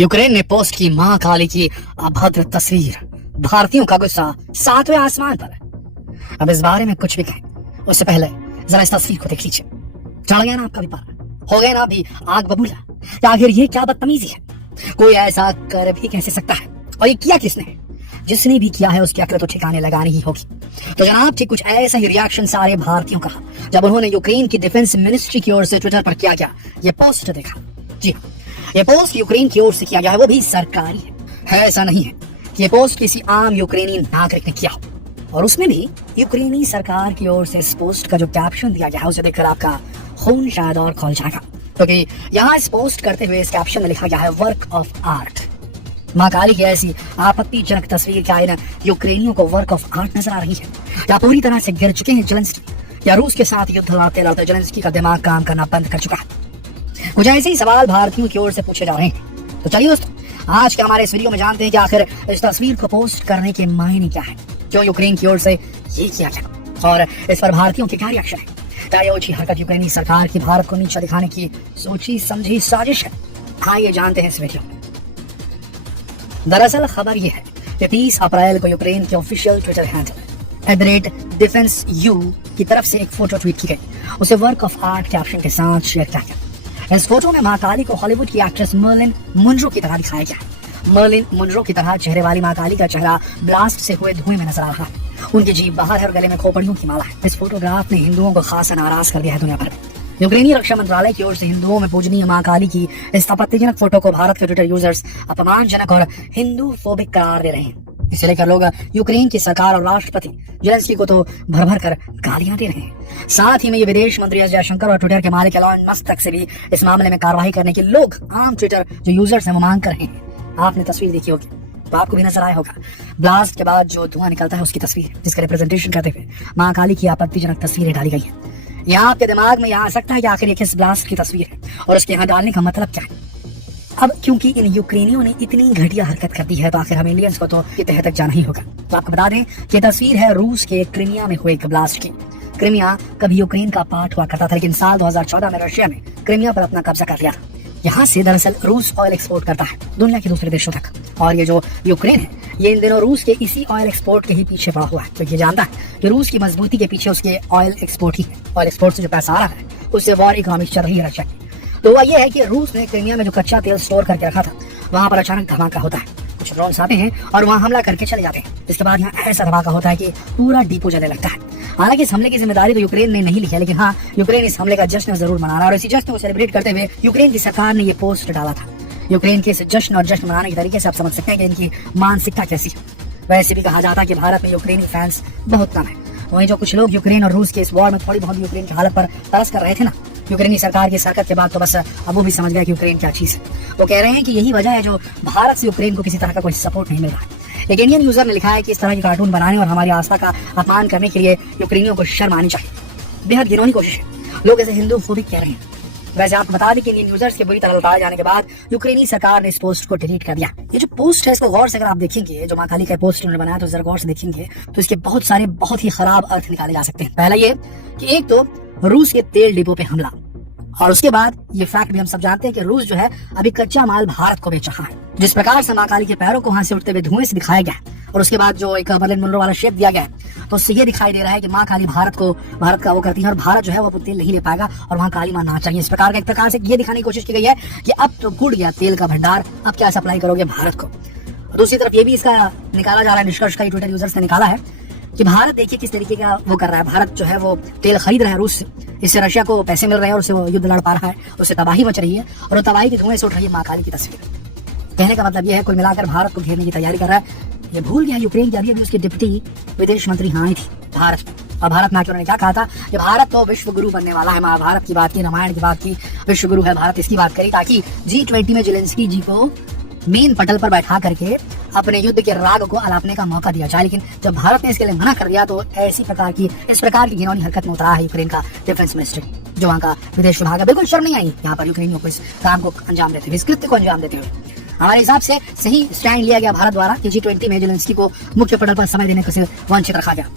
Ukraine ने post की मां काली की अभद्र तस्वीर, भारतीयों का गुस्सा 7वें आसमान पर। अब इस बारे में कुछ भी कहें उससे पहले जरा इस तस्वीर को देख लीजिए। चढ़ गया ना आपका भी पारा, हो गया ना अभी आग बबूला। आखिर ये क्या बदतमीजी है, कोई ऐसा कर भी कैसे सकता है? और ये किया किसने है? जिसने भी किया है उसकी अक्ल तो ठिकाने लगानी ही होगी। तो जनाब ठीक कुछ ऐसा ही रिएक्शन सारे भारतीयों का जब उन्होंने यूक्रेन की डिफेंस मिनिस्ट्री की ओर से ट्विटर पर किया गया ये पोस्ट देखा। जी ये पोस्ट यूक्रेन की ओर से किया गया है, वो भी सरकारी है। ऐसा नहीं है कि ये पोस्ट किसी आम यूक्रेनी नागरिक ने किया हो। और उसमें भी यूक्रेनी सरकार की ओर से इस पोस्ट का जो कैप्शन दिया गया है उसे देखकर आपका खून शायद और खौल जाएगा, क्योंकि यहाँ इस पोस्ट करते हुए इस कैप्शन में लिखा गया है वर्क ऑफ आर्ट। मां काली की ऐसी आपत्तिजनक तस्वीर क्या इन यूक्रेनियों को वर्क ऑफ आर्ट नजर आ रही है? या पूरी तरह से गिर चुके हैं जेलेंस्की, या रूस के साथ युद्ध लड़ते लड़ते जेलेंस्की का दिमाग काम करना बंद कर चुका है? कुछ ऐसे ही सवाल भारतीयों की ओर से पूछे जा रहे हैं। तो चलिए दोस्तों आज के हमारे इस वीडियो में जानते हैं कि आखिर इस तस्वीर को पोस्ट करने के मायने क्या है, क्यों यूक्रेन की ओर से ये किया गया और इस पर भारतीयों के क्या रिएक्शन है। क्या ये ओछी हरकत यूक्रेनी सरकार की भारत को नीचा दिखाने की सोची समझी साजिश है? आइए जानते हैं इस वीडियो में। दरअसल खबर यह है कि 30 अप्रैल को यूक्रेन के ऑफिशियल ट्विटर हैंडल @defenseu की तरफ से एक फोटो ट्वीट की गई। उसे वर्क ऑफ आर्ट कैप्शन के साथ शेयर किया गया। इस फोटो में मां काली को हॉलीवुड की एक्ट्रेस मर्लिन मुनरो की तरह दिखाया गया है। मर्लिन मुनरो की तरह चेहरे वाली मां काली का चेहरा ब्लास्ट से हुए धुएं में नजर आ रहा है। उनकी जीभ बाहर है और गले में खोपड़ियों की माला है। इस फोटोग्राफ ने हिंदुओं को खासा नाराज कर दिया है दुनिया भर में। यूक्रेनी रक्षा मंत्रालय की ओर से हिंदुओं में पूजनीय मां काली की इस आपत्तिजनक फोटो को भारत के ट्विटर यूजर्स अपमानजनक और हिंदू फोबिक करार दे रहे हैं। इसे लेकर लोग यूक्रेन की सरकार और राष्ट्रपति जेलेंस्की को तो भर भर कर गालियां दे रहे हैं। साथ ही में ये विदेश मंत्री एस जयशंकर और ट्विटर के मालिक एलॉन मस्क तक से भी इस मामले में कार्रवाई करने की लोग आम ट्विटर जो यूजर्स हैं वो मांग कर रहे हैं। आपने तस्वीर देखी होगी तो आपको भी नजर आया होगा ब्लास्ट के बाद जो धुआं निकलता है उसकी तस्वीर, जिसका रिप्रेजेंटेशन करते हुए मां काली की आपत्तिजनक तस्वीरें डाली गई है। यहाँ आपके दिमाग में यहाँ आ सकता है कि आखिर ये किस ब्लास्ट की तस्वीर है और उसके यहाँ डालने का मतलब क्या है। अब क्योंकि इन यूक्रेनियों ने इतनी घटिया हरकत कर दी है तो आखिर हम इंडियंस को तो ये तह तक जाना ही होगा। तो आपको बता दें कि ये तस्वीर है रूस के क्रीमिया में हुए एक ब्लास्ट की। क्रीमिया कभी यूक्रेन का पार्ट हुआ करता था, लेकिन साल 2014 में रशिया ने क्रीमिया पर अपना कब्जा कर लिया था। यहाँ से दरअसल रूस ऑयल एक्सपोर्ट करता है दुनिया के दूसरे देशों तक। और ये जो यूक्रेन है ये इन दिनों रूस के इसी ऑयल एक्सपोर्ट के ही पीछे पड़ा हुआ है, क्योंकि ये जानता है कि रूस की मजबूती के पीछे उसके ऑयल एक्सपोर्ट ही है। ऑयल एक्सपोर्ट से जो पैसा आ रहा है उससे वॉर इकोनॉमिक्स चल रही है रशिया की। तो वह ये है कि रूस ने क्रीमिया में जो कच्चा तेल स्टोर करके रखा था वहां पर अचानक धमाका होता है। कुछ ड्रोन्स आते हैं और वहां हमला करके चले जाते हैं। इसके बाद यहाँ ऐसा धमाका होता है कि पूरा डिपो जलने लगता है। हालांकि इस हमले की जिम्मेदारी तो यूक्रेन ने नहीं ली है, लेकिन हाँ यूक्रेन इस हमले का जश्न जरूर मना रहा है और इसी जश्न को सेलिब्रेट करते हुए यूक्रेन की सरकार ने ये पोस्ट डाला था। यूक्रेन के इस जश्न और जश्न मनाने के तरीके से आप समझ सकते हैं कि इनकी मानसिकता कैसी है। वैसे भी कहा जाता है कि भारत में यूक्रेनी फैंस बहुत कम है। वहीं जो कुछ लोग यूक्रेन और रूस के इस वॉर में थोड़ी बहुत यूक्रेन की हालत पर तरस कर रहे थे ना, यूक्रेनी सरकार की सरकत के बाद तो बस अब वो भी समझ गया कि यूक्रेन क्या चीज है। वो कह रहे हैं कि यही वजह है जो भारत से यूक्रेन को किसी तरह का कोई सपोर्ट नहीं मिल रहा है। एक इंडियन यूजर ने लिखा है कि इस तरह के कार्टून बनाने और हमारी आस्था का अपमान करने के लिए यूक्रेनियों को शर्म आनी चाहिए। बेहद घिनौनी कोशिश है। लोग ऐसे हिंदू फोबिक कह रहे हैं। वैसे आपको बता दें कि इंडियन यूजर्स के बुरी तरह लताड़े जाने के बाद यूक्रेनी सरकार ने इस पोस्ट को डिलीट कर दिया। ये जो पोस्ट है इसको गौर से अगर आप देखेंगे, जो मां काली का पोस्ट उन्होंने बनाया तो जरा गौर से देखेंगे तो इसके बहुत सारे बहुत ही खराब अर्थ निकाले जा सकते हैं। पहला ये कि एक तो रूस के तेल डिपो पे हमला, और उसके बाद ये फैक्ट भी हम सब जानते हैं कि रूस जो है अभी कच्चा माल भारत को बेच रहा है। जिस प्रकार से मां काली के पैरों को वहां से उठते हुए धुएं से दिखाया गया है और उसके बाद जो एक मर्लिन मुनरो वाला शेप दिया गया है तो उससे ये दिखाई दे रहा है कि मां काली भारत का वो करती है और भारत जो है वो तेल नहीं ले पाएगा और वहाँ काली मां ना चाहिए। इस प्रकार का एक प्रकार से ये दिखाने की कोशिश की गई है कि अब तो गुड़ गया तेल का भंडार, अब क्या सप्लाई करोगे भारत को। दूसरी तरफ ये भी इसका निकाला जा रहा है, निष्कर्ष का ट्विटर यूजर्स ने निकाला है कि भारत देखिए किस तरीके का वो कर रहा है। भारत जो है वो तेल खरीद रहा है रूस से, इससे रशिया को पैसे मिल रहे हैं और उससे वो युद्ध लड़ पा रहा है, उससे तबाही मच रही है और वो तबाही के धुएं से उठ रही है मां काली की तस्वीर। कहने का मतलब ये है कुल मिलाकर भारत को घेरने की तैयारी कर रहा है। ये भूल गया यूक्रेन की अभी उसकी डिप्टी विदेश मंत्री यहाँ आई थी भारत में, और भारत में आकर उन्होंने क्या कहा था कि भारत तो विश्व गुरु बनने वाला है। महाभारत की बात की, रामायण की बात की, विश्व गुरु है भारत, इसकी बात करी ताकि G20 में जेलेंस्की जी को मेन पटल पर बैठा करके अपने युद्ध के राग को अलापने का मौका दिया जाए। लेकिन जब भारत ने इसके लिए मना कर दिया तो इस प्रकार की घिनौनी हरकत में उतरा है यूक्रेन का डिफेंस मिनिस्ट्री, जो वहाँ का विदेश विभाग है। बिल्कुल शर्म नहीं आई यहाँ पर यूक्रेनियों को इस काम को अंजाम देते हुए, इस कृत्य को अंजाम देते हुए। हमारे हिसाब से सही स्टैंड लिया गया भारत द्वारा कि G20 में जेलेंस्की को मुख्य पटल पर समय देने से वंचित रखा गया।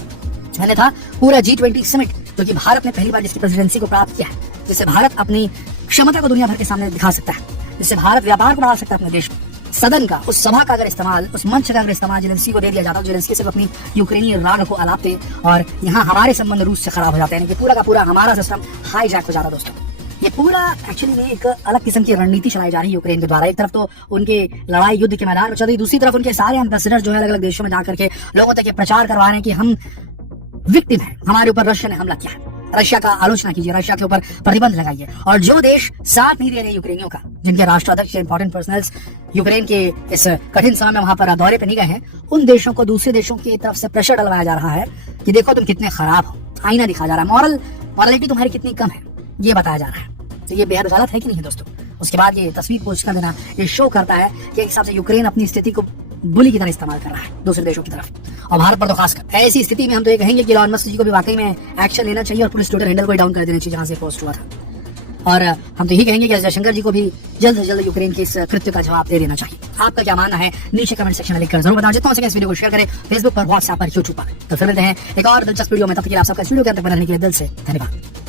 मैंने था पूरा G20 समिट जो कि भारत ने पहली बार जिसकी प्रेसिडेंसी को प्राप्त किया है, जिससे भारत अपनी क्षमता को दुनिया भर के सामने दिखा सकता है, जिससे भारत व्यापार को बढ़ा सकता है अपने देश में। सदन का, उस सभा का अगर इस्तेमाल, उस मंच का अगर इस्तेमाल जेलेंस्की को दे दिया जाता, जेलेंस्की सिर्फ अपनी यूक्रेनी राग को अलापते और यहाँ हमारे संबंध रूस से खराब हो जाते हैं, पूरा का पूरा हमारा सिस्टम हाईजैक हो जाता। दोस्तों ये पूरा एक्चुअली में एक अलग किस्म की रणनीति चलाई जा रही है यूक्रेन के द्वारा। एक तरफ तो उनके लड़ाई युद्ध के मैदान में चल रही, दूसरी तरफ उनके सारे एम्बेसडर जो है अलग अलग देशों में जाकर के लोगों तक ये प्रचार करवा रहे हैं कि हम विक्टिम है, हमारे ऊपर रशिया ने हमला किया है, रशिया का आलोचना कीजिए, रशिया के ऊपर प्रतिबंध लगाइए। और जो देश साथ नहीं दे रहे यूक्रेनियों का, जिनके राष्ट्राध्यक्ष इंपॉर्टेंट पर्सनल्स यूक्रेन के इस कठिन समय में वहां पर दौरे पे नहीं गए हैं, उन देशों को दूसरे देशों की तरफ से प्रेशर डलवाया जा रहा है कि देखो तुम कितने खराब हो, आईना दिखाया जा रहा है, मॉरलिटी तुम्हारी कितनी कम है, ये बताया जा रहा है। तो ये बेहद गलत है कि नहीं दोस्तों। उसके बाद ये तस्वीर पोस्ट कर देना ये शो करता है कि एक हिसाब से यूक्रेन अपनी स्थिति को बुली की तरह इस्तेमाल कर रहा है दूसरे देशों की तरफ, और भारत पर तो खासकर। ऐसी स्थिति में हम तो ये कहेंगे कि इलॉन मस्क जी को भी वाकई में एक्शन लेना चाहिए और पुलिस ट्विटर हैंडल को डाउन कर देना चाहिए जहां से पोस्ट हुआ था। और हम तो यही कहेंगे कि जयशंकर जी को भी जल्द से जल्द यूक्रेन के इस कृत्य का जवाब दे देना चाहिए। आपका क्या मानना है नीचे कमेंट सेक्शन में लिखकर जरूर बताओ। जितना हो सके इस वीडियो को शेयर करें फेसबुक पर, व्हाट्सएप पर, यूट्यूब पर। तो फिर मिलते हैं एक और दिलचस्प वीडियो में, तब तक के लिए आप सबका इस वीडियो के अंत तक बने रहने के लिए दिल से धन्यवाद।